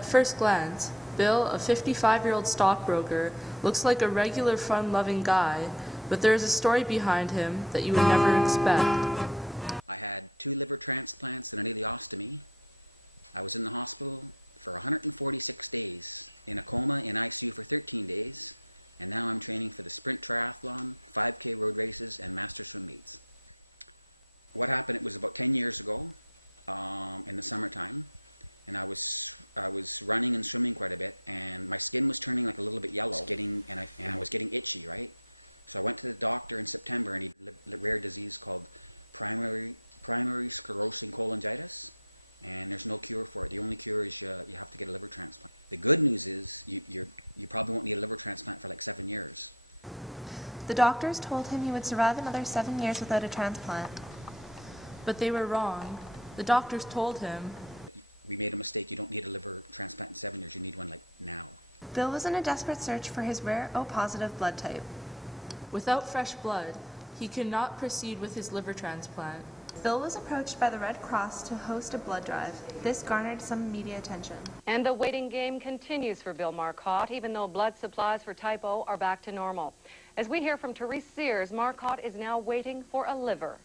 At first glance, Bill, a 55-year-old stockbroker, looks like a regular fun-loving guy, but there is a story behind him that you would never expect. I had 2 liver transplants and an ileostomy. I was in the hospital for 146 days, in a coma in ICU for 13 days, and now I'm training for the sprint triathlon, 5K road races, and master swim meets. What happened, it was about 10 years ago, in the summertime, and I was running and swimming quite a bit, and my skin was turning like a little bit yellow, and I was getting itchy, right? So I went to the doctor in September, and he had a rare disease called primary sclerosing cholangitis, and there's no cure for it. The only cure is you have to get a liver transplant. The good news is you probably won't need a liver transplant for like 7 years. The doctors told him he would survive another 7 years without a transplant. But they were wrong. The doctors told him, "We made a mistake. You don't need a liver transplant in 7 years. You need one like now." Bill was in a desperate search for his rare O-positive blood type. without fresh blood, he could not proceed with his liver transplant. Bill was approached by the Red Cross to host a blood drive. This garnered some media attention. And the waiting game continues for Bill Marcotte, even though blood supplies for type O are back to normal. As we hear from Therese Sears, Marcotte is now waiting for a liver.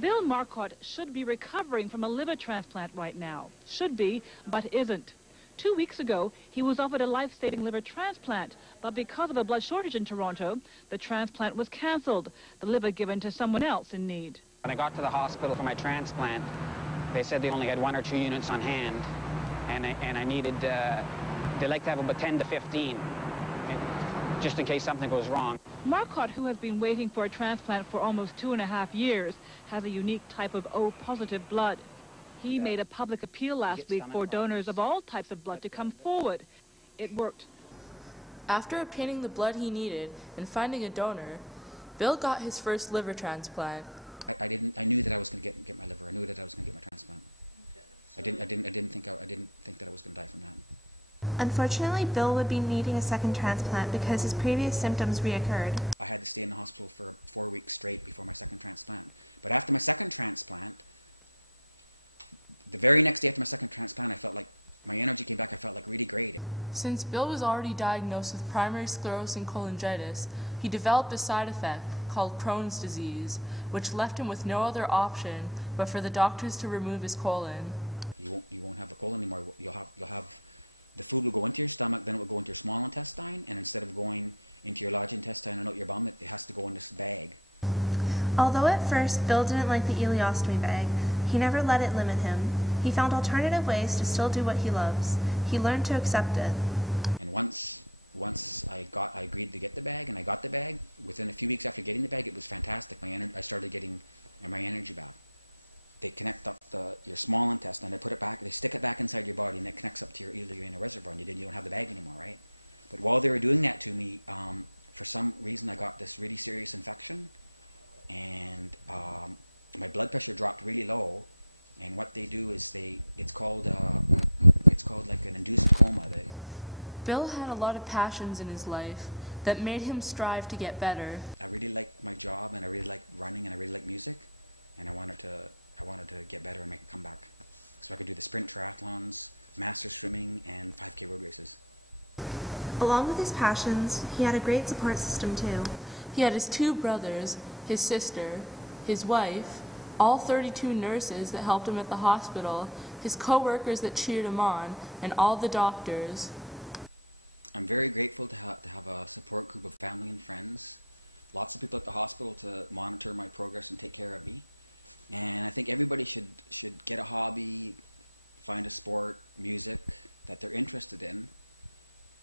Bill Marcotte should be recovering from a liver transplant right now. Should be, but isn't. 2 weeks ago, he was offered a life-saving liver transplant, but because of a blood shortage in Toronto, the transplant was canceled, the liver given to someone else in need. When I got to the hospital for my transplant, they said they only had 1 or 2 units on hand, and I needed, they like to have about 10 to 15, just in case something goes wrong. Marcotte, who has been waiting for a transplant for almost 2.5 years, has a unique type of O-positive blood. He made a public appeal last week for donors of all types of blood to come forward. It worked. After obtaining the blood he needed and finding a donor, Bill got his first liver transplant. I knew that I was going to get my liver. I knew that I was going to get my transplant. I didn't think that I was going to die from that. Unfortunately, Bill would be needing a second transplant because his previous symptoms reoccurred. I had to stay in the hospital for 4 weeks straight before my second transplant. But after my second transplant, the very next day after my second transplant, I felt like my energy came back. I felt like really great. Since Bill was already diagnosed with primary sclerosing cholangitis, he developed a side effect called Crohn's disease, which left him with no other option but for the doctors to remove his colon. You won't have a colon anymore. You'll have the food will go into your stomach, then it will go into your small intestine, and instead of going into your large intestine and out your bum, it has to go in this bag. Although at first Bill didn't like the ileostomy bag, he never let it limit him. He found alternative ways to still do what he loves. He learned to accept it. And once I agreed to get the bag, and I got the bag, within a few weeks after getting the bag, it was fantastic. I started getting my energy back. They connect up your small intestine, they stick it back inside your body, and it connects up to your ileorenal reservoir, and you don't have the bag anymore, right? But while they were doing that to me, for some reason I got this really serious infection, and my blood pressure dropped really low. And what they do is it's called like an induced coma. Bill had a lot of passions in his life that made him strive to get better. I really liked my job, and I really liked running, and I really liked music, and I wanted to get better and make a comeback, so I could do the sprint triathlons, master swimming, and 5K road races. Along with his passions, he had a great support system too. He had his 2 brothers, his sister, his wife, all 32 nurses that helped him at the hospital, his co-workers that cheered him on, and all the doctors. I'm very grateful to have a support group of family and friends, lots of people at the hospital to monitor my progress and take care of me. And I think everybody should get a hobby, find a sport, music that they're interested in,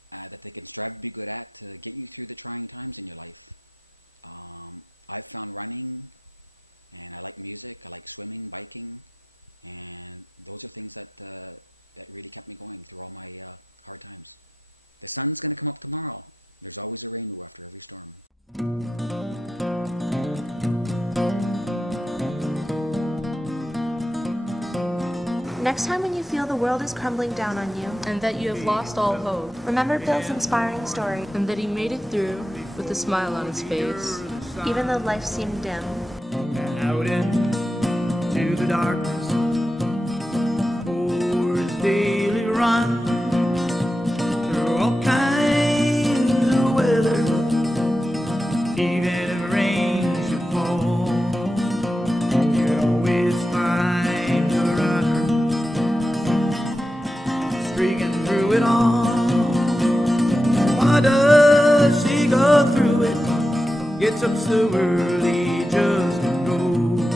that they can strive to be good at to get you through the trying times in your life. I've found running, and I like music, I like swimming, biking, and those are things that really kept me going through all my hard times. The sun's going to come up tomorrow. There's always a rainbow after every storm. Next time when you feel the world is crumbling down on you, And that you have lost all hope, remember Bill's inspiring story, and that he made it through with a smile on his face. even though life seemed dim. Out into the darkness for his daily run through all kinds of weather, even if rain should fall. You'd always find a runner streaking through it all. Why does she go through it? Gets up so early just to go.